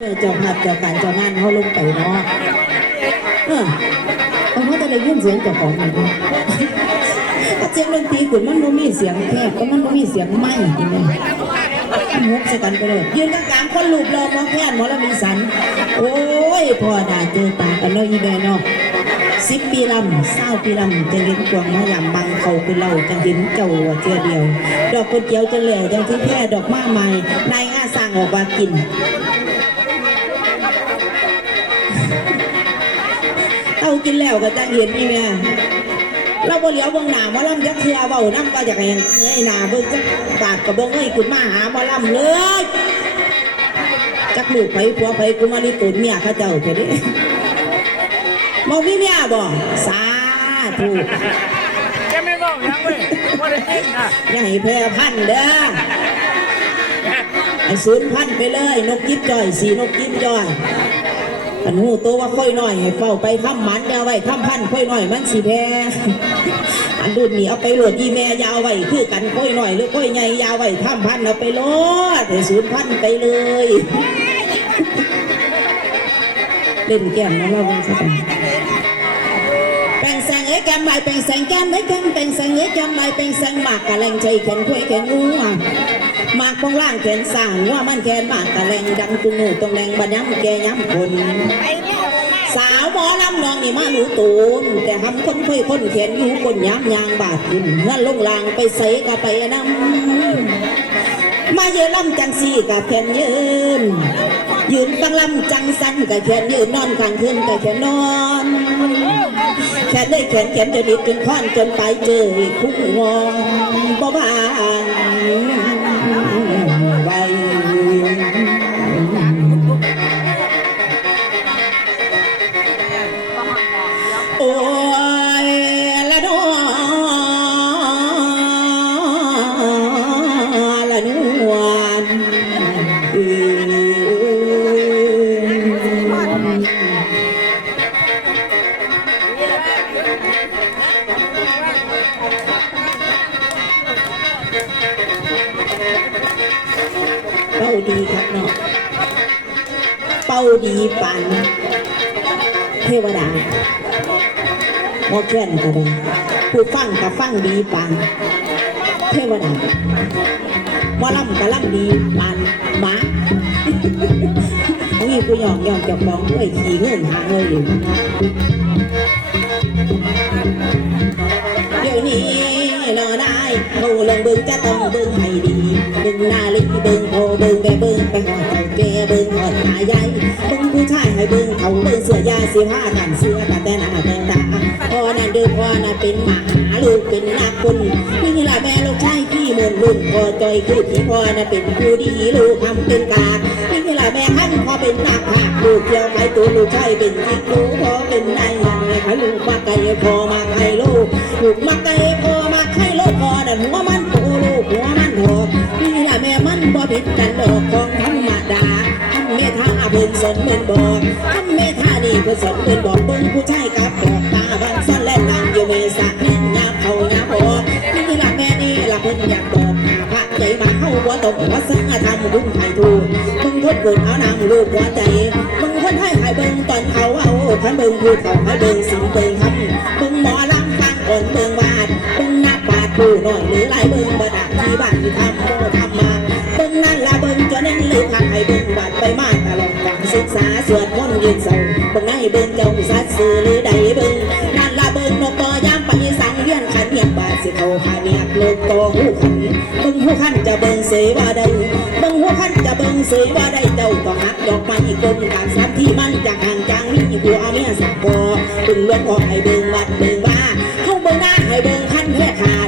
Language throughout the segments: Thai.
เจ้าภาพเจ้าการเจ้างานเขาลงไปเนาะเออเอาว่าจะได้ยินเสียงเจ้าของมันด้วยเสียงดนตรีขึ้นมันบ่มีเสียงแคบก็มันบ่มีเสียงไม้อีกเลยงกใส่กันไปเลยยืนกลางๆคนลูบรอมอแค่หมอละมีสัน โอ้ยพ่อด่าเจอตากันเนาะอีแม่เนาะสิบปีลำเศร้าปีลำจะเห็นกวางมาหยำบังเขาคือเราจะเห็นเจ้าว่าเจ้าเดียว ดอกก๋วยเตี๋ยวจะเหลวจังที่แพ่ดอกมาใหม่นายอาสั่งออกมากินากินแล้วก็จะเห็นนี่แม่เราบ่เหลียวเบิ่งหน้าหมอลำยักเทือเว้านํก็อยากให้เงยหน้าเบิ่งจักบาดก็บ่เงยขึ้นมาหาหมอลำเลยจักลูกไผผัวไผกูมาลิตูนเมียเขาเจ้าเท่เด้บ่มีเมียบ่สาธุแกไม่บอกยังเว้ยว่าได้ยินนะอย่าให้แพ้พันธุ์เด้อไอ้ศูนย์พันธุ์ไปเลย นกยิบจ่อยสีนกยิบจ่อย อันหูโตว่าค่อยน้อยให้เฝ้าไปค้ำมันยาวไว้ค้ำพันค่อยน้อยมันสิแพ้อันรุ่นนี้เอาไปโหลดอีแม่ยาวไว้คือกันค่อยน้อยหรือค่อยใหญ่ยาวไว้ค้ำพันเอาไปโหลดให้ศูนย์พันไปเลยเล่นแก้มนะเราเป็นสักแปลงแสงเอ้ยแก้มใหม่แปลงแสงแก้มเอ้แก้มแปลงแสงเอ้ยแก้มใหม่แปลงแสงหมากกะแรงใจแขนถ้วยแขนงูอะ มากปองล่างแขนสร้างว่ามันแขนหมากกะแรงดังตุ้งหูตรงแรงบัดย้ำแกย้ำคนสาวหมอลำนองนี่มาหนูตูนแต่ทำคนค่อยคนเขียนอยู่คนย้ำยางบาดขึ้นเงื่อนลงลางไปใส่กะไปน้ำมาเยอะลำจังสีกะแขนยืนยืนตั้งลำจังสันกะแขนยืนนอนกลางคืนกะแขนนอนแขนได้แขนแขนจะดิบจนคว้านจนไปเจอคุกงองบ่บา วลเอเป้าดีครับเนาะเป้าดีปัน เทวดาหมอแค้นก็ได้ผู้ฟังก็ฟังดีปานเทวดา หมอลำก็ลำดีปานหมานี่กูหยอกยอกเจับของด้วยขี่เงินหาเงินอยู่เดี๋ยวนี้นอได้ดูลงเบึงจะต้องเบึงให้ดีเบึงนาลิเบึงโพเบึงแกเบึงไปหอด เต่าแกเบึงหอดหาใหญ่เบึงผู้ชายให้เบึงเขาเบึงเสื้อยาสีผ้ากันเสื้อกันแต่หน้าแต่ตาพ่อนั่นเดิมพ่อน่ะเป็นหมาลูกเป็นนักบุญนี่ล่ะแม่ลูกชายขี้มนลุ่นพ่อจอยคือพี่พ่อน่ะเป็นผู้ดีลูกทำเป็นกาดนี่ล่ะแม่ขั้นพ่อเป็นนักหักลูกเที่ยวไก่ตัวลูกชายเป็นจิกลูกพ่อเป็นนายยังไงคะลูกมาไก่พ่อมาไก่ลูกลูกมาไก่ ท่าเบิ่งสนเบิ่งบอกทำแม่ท่านี่เพิ่นสนเบิ่งบอกเบิ่งผู้ชายกับดอกตาบางสันและนางอยู่เมสักแน่นยาเขายาพอนี่ล่ะแม่นี่หล่ะเพิ่นอยากบอกหาพระใจมาเข้าหัวตกวัดสังฆธรรมบุญไทยทูมึงคนเกิดเอานางลูกหัวใจมึงคนให้ให้เบิ่งตอนเขาเอาพันเบิ่งผู้เขาให้เบิ่งสิงเบิ่งทำเบิ่งหมอลำฟังก่อนเบิ่งวาดเบิ่งนักปาดผู้น้อยหรือหลายเบิ่งบดาที่บ้านที่ทำโนเศร้าเบิ่งเบิ่งเจ้าสัตว์สื่อหรือใดเบิ่งนั่นละเบิ่งนกต่อยามไปสังเวียนขันเหียนบาดสิเขาหาเมียโลกต่อหูขันเบิ่งหูขันจะเบิ่งเสว่าใดเบิ่งหูขันจะเบิ่งเสว่าใดเจ้าก็หักดอกไม้กลการสัตว์ที่มันจากห่างจางมีผัวเอาเมียสักกอเบิ่งลวงพ่อให้เบิ่งวัดเบิ่งว่าเข้าเบิ่งหน้าให้เบิ่งขันแท้ขาด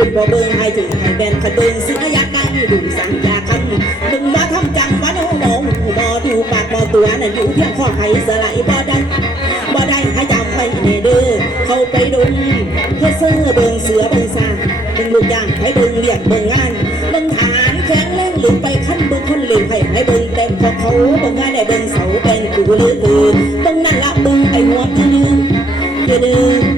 คุณบ่เบิ่งให้ถึงให้แบนขะเบิ่งสิอยากได้ดูสั่งยาคันมึงบ่ทำจังว่าโนโมบ่ดูปากบ่ตัวนั่นอยู่เพียงข้อไขสลายบ่ได้บ่ได้ขยับไปเนเด้อเข้าไปดุมเพื่อเสื้อเบิ่งเสือเบิ่งซาเบิ่งลูกย่างให้เบิ่งเรียกเบิ่งงานเบิ่งฐานแข็งแรงหรือไปขั้นเบิ่งคนเหลวให้ให้เบิ่งเต็มของเขาเบิ่งงานได้เบิ่งเสาเป็นกูหรือตื่นเบิ่งนั่นละเบิ่งไอ้หัวตื้อดื้อดื้อดื้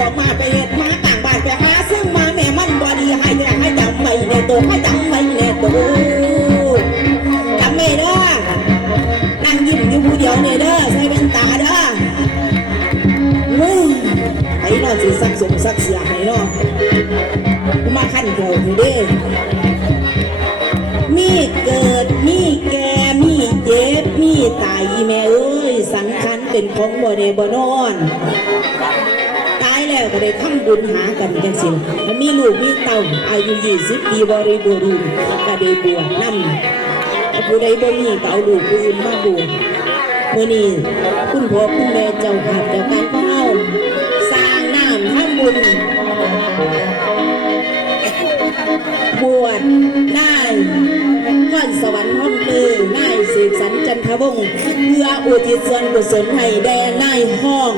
อองหัวของมาไปเฮ็ดมาต่างบ้านไปหาซึ่งมาแม่มันบ่ดีให้แต่ให้จำไว้ในตัวให้จำไว้ในตัวจำไม่เด้อนั่งยิ้มอยู่ผู้เดียวเนี่ยเด้อใส่แว่นตาเด้อเฮ้ยไอ้นอสิสักสมสักเสียให้นอกูมาขั้นเกี่ยวให้เด้มีเกิด มีแก่ มีเจ็บ มีตายแม่เอ้ยสังขารเป็นของบ่ได้บ่นอน ก็ได้ทำบุญหากันจังสิมันมีลูกมีเต้าอายุ20ปีบริบูรณ์ก็ได้บวชนำถ้าผู้ใดบ่มีก็เอาลูกผู้อื่นมาบวชมื้อนี้คุณพ่อคุณแม่เจ้าภาพเจ้าการของเฮาสร้างน้ำทำบุญบวชนายพรสวรรค์ห้องลือนายสืบสันจันทวงศ์เพื่ออุทิศส่วนกุศลให้แด่นายห้อง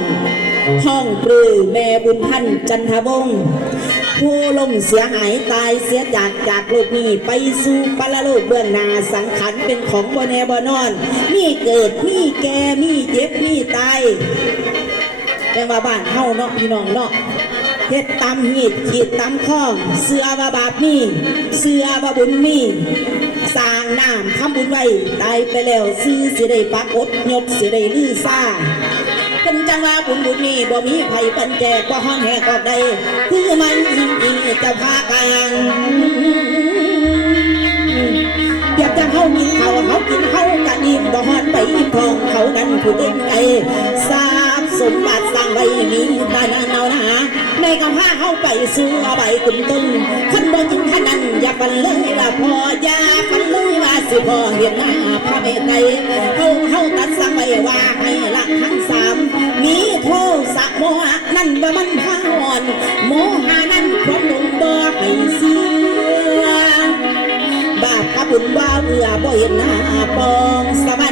ห้องปลือแม่บุญท่านจันทวงศ์ผู้ลมเสียหายตายเสียจากจากโลกนี้ไปสู่ปรโลกเบื้องหน้าสังขารเป็นของบนแนบนอน มีเกิดมีแก่มีเจ็บมีตายแต่ว่าบ้านเฮาเนาะพี่น้องเนาะเฮ็ดตามหีดขีดตามข้องเสือว่าบาปมีเสือว่าบุญมีสร้างน้ำทำบุญไว้ตายไปแล้วซื้อสิได้ปรากฏยศสิได้ลือซ่า นจังว่าบุญบุญนี่บ่มีไผปันแจกว่าห้อนแหกออกได้คือมันอิงอิงจะพากลางอยากจะเข้ากินเขาเขากินเขากะนิ่มบ่ฮอดไปอิ่มทองเขานั้นผู้เก่งไก กำพาเข้าไปสู่ใบกุ่มต้นคนบ่จริงขนั้นอย่าปันเลยว่าพออย่าปันเลยว่าสิพอเห็นหน้าพระเมตไตเข้าเข้าตัดสั่งไว้ว่าให้ละทั้งสามมีโทสะโมหะนั่นบ่มันพาอ่อน โมหะนั่นความหลงบ่ให้เสียบาปกับบุญว่าเบื่อบ่เห็นหน้าปองสวรร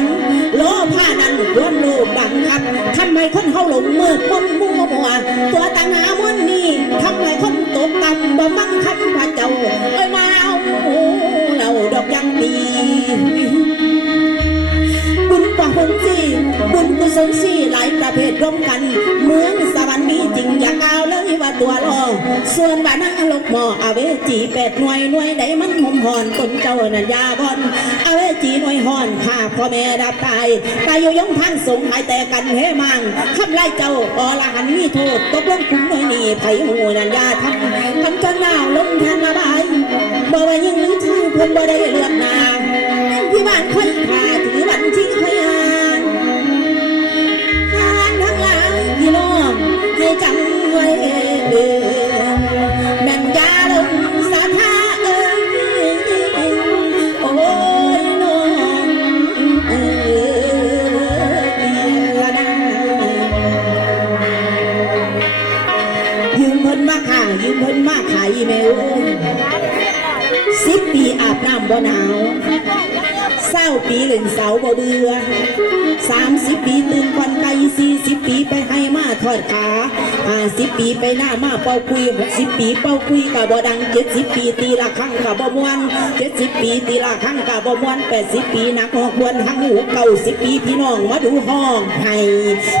โลภาดันล้วนโลกดังครับทำไมคนเขาหลงมืดมนมัวมัวตัวตังหามนนี่ทำไมคนตกต่ำบ่ฟังคำพระเจ้าเอ้ยมาเอาเราดอกยังดี ประหงสีบุญกุศลสีหลายประเภทร่วมกัน เมืองสวรรค์มีจริงอย่าก้าวเลยว่าตัวรอส่วนบ้านนาลกหมออาเวจีแปดหน่วยหน่วยใดมันหอมหอนตนเจ้านันยาบอนอาเวจีหน่วยหอนข้าพ่อแม่ดับตายตายอยู่ยงทางสงหายแต่กันเฮมังคำไล่เจ้าอรหันมีโทษตกลงคุ้มหน่วยนี่ไผหูนันยาทำทำจนหนาวลงทานมาบายบ่ว่ายิ่งหรือชื่อเพิ่นบ่ได้เลือกนา พยานทานทั้งหลายพี่น้องให้จำไว้เด้อแม่นยาลงสาธาเอ้ยโอ้ยน้องเอ้ยละนายืมเพิ่นมาข่ายืมเพิ่นมาขายแม่เอ้ยสิบปีอาบน้ำบ่หนาว เศร้าปีเล่นเสาบ่เบื่อสามสิบปีตื่นก่อนไก่สี่สิบปีไปให้มาทอดขาห้าสิบปีไปหน้ามาเป่าคุยหกสิบปีเป่าคุยกับบ่ดังเจ็ดสิบปีตีละครั้งกับบ่มวนเจ็ดสิบปีตีละครั้งกับบ่มวนแปดสิบปีนักหอกวนทั้งหูเก้าสิบปีพี่น้องมาดูห้องให้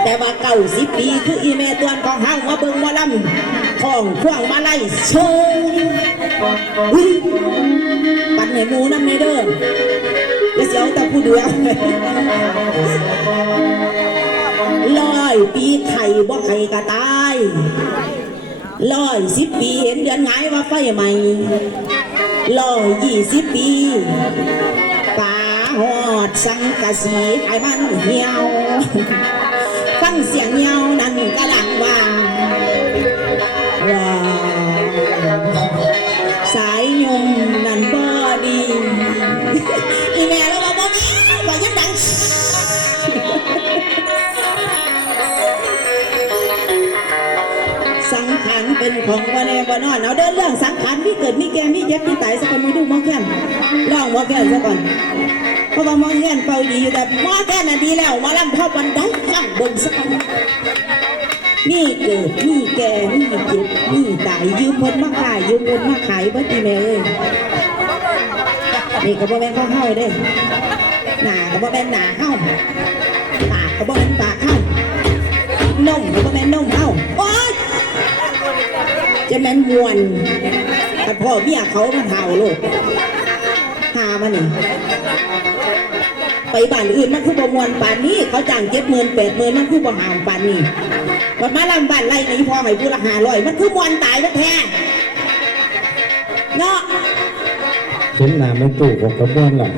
แต่ว่าเก้าสิบปีคืออีเมตวนของเฮามาเบิ่งมาลำของพ่วงมาไล่ชยอุ้ยปันให้หมูน้ำในเด้อ อย่าเสียวแต่ผู้เดียวลอยปีไข่บ่ไข่กะตายลอยสิบปีเห็นเดือนไงว่าไฟใหม่ลอยยี่สิบปีป่าหอดสังกะสีไอ้มันเหี่ยวฟังเสียงเหี่ยวนั่นกะหลังว่าว้าสายยม เป็นของวันแนวันนอนเอาเดินเรื่องสังขารที่เกิดมีแก่มีเจ็บมีตายสักคนมาดูมอแค้นลองมอแค้นซะก่อนเพราะว่ามอแค้นเป่าดีอยู่แต่มอแค้นน่ะดีแล้วมาลำพ่อวันได้ฟังบิ่งสักคนนี่เกิดนี่แก่นี่เจ็บนี่ตายยืมคนมาขายยืมคนมาขายเบ่ดีแม่เอ้ยนี่ก็บ่แม่นข้าวเฮาเด้หนาก็บ่แม่นหนาเฮาปากก็บ่แม่นปากเฮานุ่มก็บ่แม่นนมเฮา จะแม่นมวนแต่พ่อเมียเขามาเท่าโลกหามานี่ไปบ้านอื่นมันคือบ่มวนป่านนี้ เขาจ้างเจ็ดหมื่นแปดหมื่นมันคือบ่หามป่านนี้มันมาลำบ้านไร่นี้พอให้ผู้ละหาร้อยมันคือมวนตายแท้ๆเนาะเห็นหน้าไม่ตู่ของกระบวนหลัง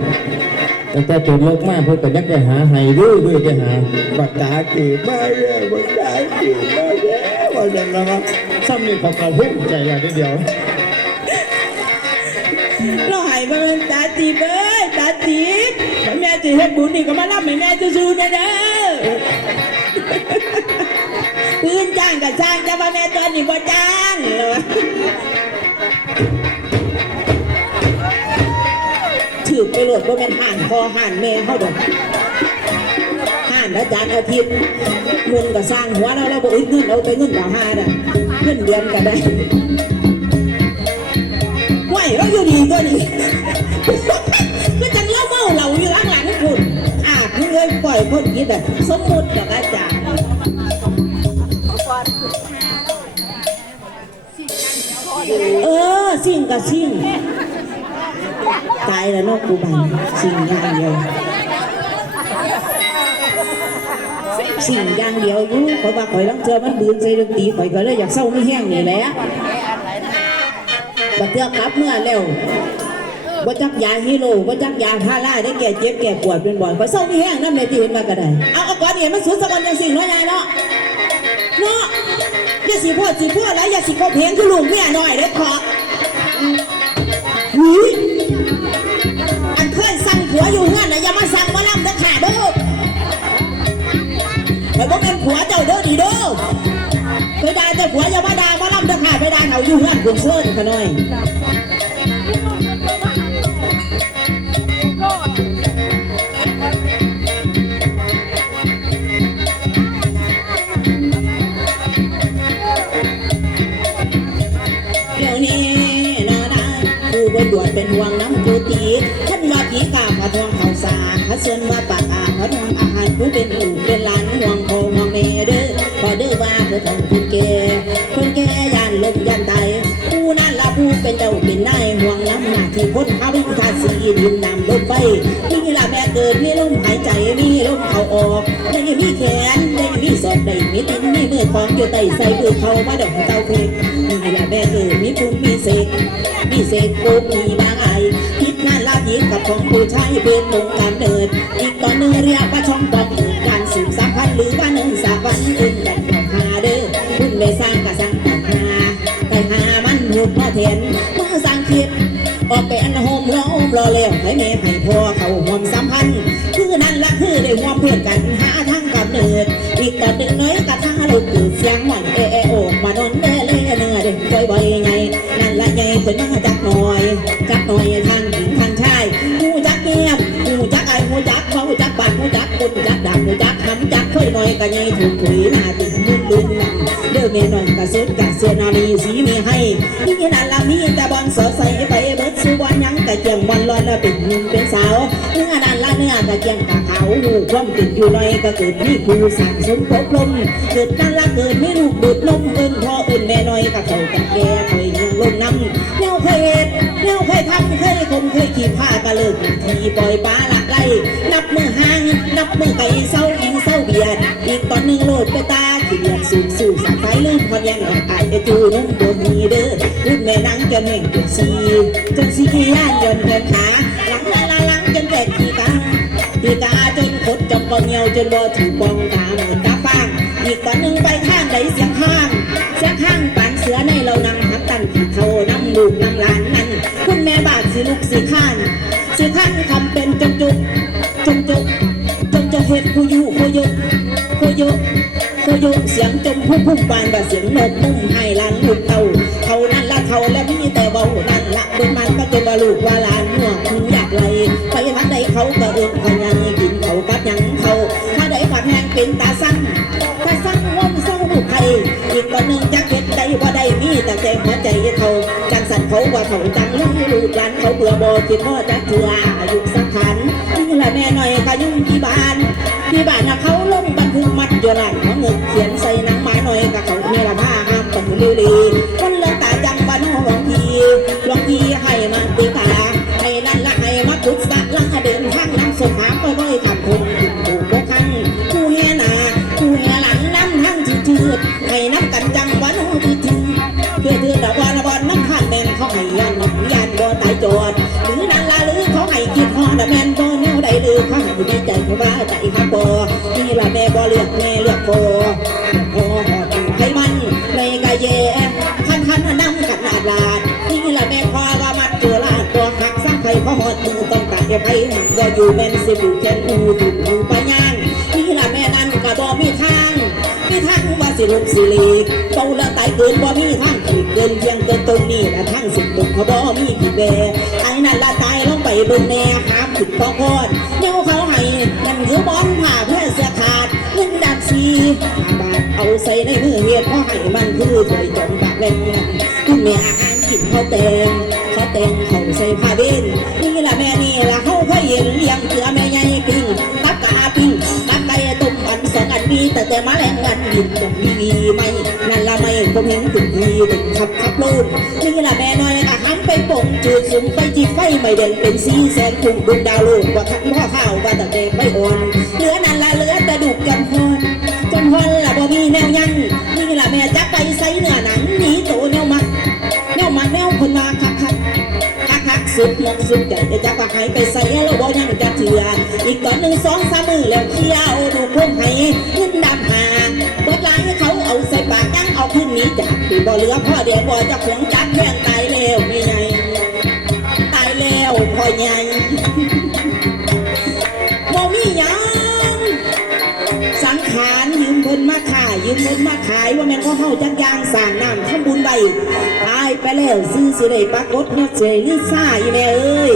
แต่แต่จนเลิกมากเพื่อแต่ยังไปหาไห้ด้วยด้วยไปหาบักตาเกีมาแล้วบักตาเกีมาแล้ วว่าอย่างนั้นวะซ้ำนี่เขาเขาพุ่งใจอย่างเดียวเราให้มาเป็นตาจีบเอ้ยตาจีบแม่จีเฮ็ดบุญนี่ก็มาลำให้แม่จะซื่อๆนะเด้อปืนจ้างกับจ้างจะมาแม่ตอนนี้บ่จ้างเหรอถือไปโหลดว่าเป็นห่านคอห่านแม่เขาดอกห่านอาจารย์อาทิตย์ เงินก็สร้างหัวแล้วเราบอกเงินเอาไปเงินดาวห้าน่ะเงินเดือนก็ได้ไหวเราอยู่ดีตัวนี้ก็จังเล่าเมาเราอยู่ข้างหลังคุณอ่าเพิ่งเลยปล่อยคนคิดอะสมมุติกับอาจารย์เออสิ่งกับสิ่งตายแล้วเนอกกูบันสิ่งอย่างเดียว สิ่งอย่างเดียวอยู่ข่อยว่าข่อยต้องเจอมันบืนใจดนตรีข่อยก็เลยอยากเศร้าไม่แห้งนี่แหละบัดเทือกกลับเมื่อแล้วว่าจักยาฮีโร่ว่าจักยาพาราได้แก่เจ็บแก่ปวดเป็นบ่อยข่อยเศร้าไม่แห้งนั่นเลยที่เห็นมาก็ได้ เอาเอาก่อนเห็นมันสุดสะกอนอย่างสิ่งน้อยใหญ่เนาะเนาะอย่าสิพูดสิพูดแล้วอย่าสิโคเพลงคือลุงเมียหน่อยเด้อขอหุยอันเคยสั่งผัวอยู่เงื่อนนะอย่ามาสั่งมาลำเด้อขาเด้อ ไปบอกเป็นผัวเจ้าเด้อดีเด้อไปด่าแต่ผัวอย่ามาด่ามาลำเด้อขาไปด่าเขาอยู่เงื่อนคุณเซิร์นขะหน่อยาที่พ้นเขาวิคาสีดินนำลมไปนี่ละแม่เกิดมีลมหายใจมีลมเขาออกได้มีแขนได้มีศอกได้มีตีนมีมือของอยู่ใต้ใส่มือเขามาดอกเต้าเพกนี่ละแม่เกิดมีภูมิมีเศษมีเศษโกมีบางไอคิดงานลายิกับของผู้ชายเป็นวงการเดินอีกตอนนึงเรียกว่าช่องปอกเกิดการสืบสายพันหรือว่าหนึ่งสาวันอื่นแต่ขอหาเด้อคุณไม่สร้างก็สร้างของหาแต่หามันหุบพ่อเทน อกไปอันโฮมรออมรอแล้วให้แม่ให้พ่อเขาห่วมสัมพันธ์คือนั่นละคือได้ห่วมเพื่อนกันหาทางกำเนิด อีกตอนหนึ่งน้อยกระทั่งเราเกิดเสียงหวั่นเอเอโอมานอนเด้เล่เนื้อเด็กบ่อยบ่อยไงนั่นละไงเป็นมาจักหน่อยจักหน่อยทางหญิงทางชายหูจักเงียบหูจักไอหูจักเขาหูจักบานหูจักคนหูจักดักหูจักคำจักค่อยหน่อยก็ไงถูกถุยหน้าติดมุนลุนเด้อเมียหน่อยกระสุดก สียนามีสีมีให้ที่นั่นละมีแต่บอลสดใสไปเบิดสู่บอลยังกะเจียงบอลลอยละเป็นหนุ่มเป็นสาวเนื้อนั่นละเนื้อกะเจียงกะขาวหูความติดอยู่ลอยก็เกิดมีครูสั่งสมภพลมเกิดนั่นละเกิดไม่ลูกดูดนมเอิ้นพ่อเอิ้นแม่น้อยกะเข้ากันแก่คอยยังลงน้ำแนวเคยเฮ็ดแนวเคยทำเคยคมเคยขี่ผ้ากะเลิกทีปล่อยปลาละไล่นับมือห่างนับมือไก่เศร้าอิงเศร้า เบียดอีกตอนหนึ่งโลดไปตาขี้เบียดสูงสู่สายไฟลืมพอยังออกอายไปจูนมโดนมีเด้อรุ่นแม่นังจนแห่งจนซีจนซีขี้ย่านจนเกินขาหลังละละหลังจนแตกขี้ตาตีตาจนขดจำปองเหี่ยวจนบ่ถูกปองตาเหมือนตาฟางอีกตอนหนึ่งไปข้างไหนเสียงข้างเสียงข้างปานเสือในเรานำหักตันที่เท่าน้ำลูกน้ำหลานนั้นคุณแม่บาดสิลูกสิข้านสิข้านทำเป็นจงจุกจงจุก จะเฮ็ดผู้อยู่กูยุผู้ยุผู้ยุเสียงจมพุ่งพุ่งปานบาเสียงนกมุ่งให้หลานลูกเขาและมีแต่เบานั่นละเป็นมันก็จนว่าลูกว่าลานหัวถึงอยากไหลไปทันใดเขาก็เอิ้นพยังกินเขากับยังเขาถ้าใดผัดแห้งเป็นตาสั่งตาสั่งว่มเศร้าไทยอีกคนหนึ่งจักเฮ็ดได้บ่ได้มีแต่ใจหัวใจเขาจังสันเขาว่าเขาจังเลยลูกหลานเขาเบื่อบ่คิดพ่อจักเถื่ออายุสักขัน แม่หน่อยก็ยุ่งที่บ้าน การจะไปหักบ่อยู่แม่นสิบุเจนอูถึงอูปะย่างนี่ละแม่นั้นก็บ่มีทางมีทางว่าสิลุกสิลีกโตแล้วตายเกินบ่มีทางขีดเกินเพียงเกินตรงนี้ละทางสิบตุกเขาบ่มีผิดแวไอ้นั่นละตายลงไปบิ่งแน่หาผิดต่อคอนเดี๋ยวเขาให้นั่นคือบอลผ่าเพื่อเสียขาดเงินดักซีบาทเอาใส่ในมือเฮ็ดเพราะให้มันคือถวยจมปากแรงคุณแม่อาหารกินเขาแต สูงไปจีไฟไม่เด่นเป็นสีแสงทุ่งดวงดาวโลกว่าขันพ่อข้าวว่าแต่เด็กไม่อ่อนเหลือนั่นละเหลือแต่ดุกจนพอนจนพอนละบ่มีแนวยังนี่ละแม่จักไปใส่เนื้อหนังหนีโตแนวมักแนวมักแนวคนมาคักคักคักคักสุดหมกสุดใจจะจับว่าหายไปใส่แล้วบ่ยังจะเถื่ออีกตอนหนึ่งสองสามมือแล้วเที่ยวดูพวกให้ขึ้นดำหาบดลายให้เขาเอาใส่ปากยังเอาขึ้นนี้จากที่บ่เหลือพ่อเดียวบ่จะขวงจักแข้งตายแล้ว ใหญ่บ่มีหยังสังขารยืมเพิ่นมาขายยืมเพิ่นมาขายว่าแม่นเขาเฮาจักอยางสร้างน้ำทำบุญใบตายไปแล้วซื้อสิได้ปรากฏเนาะเจยลิซ่าอีแม่เอ้ย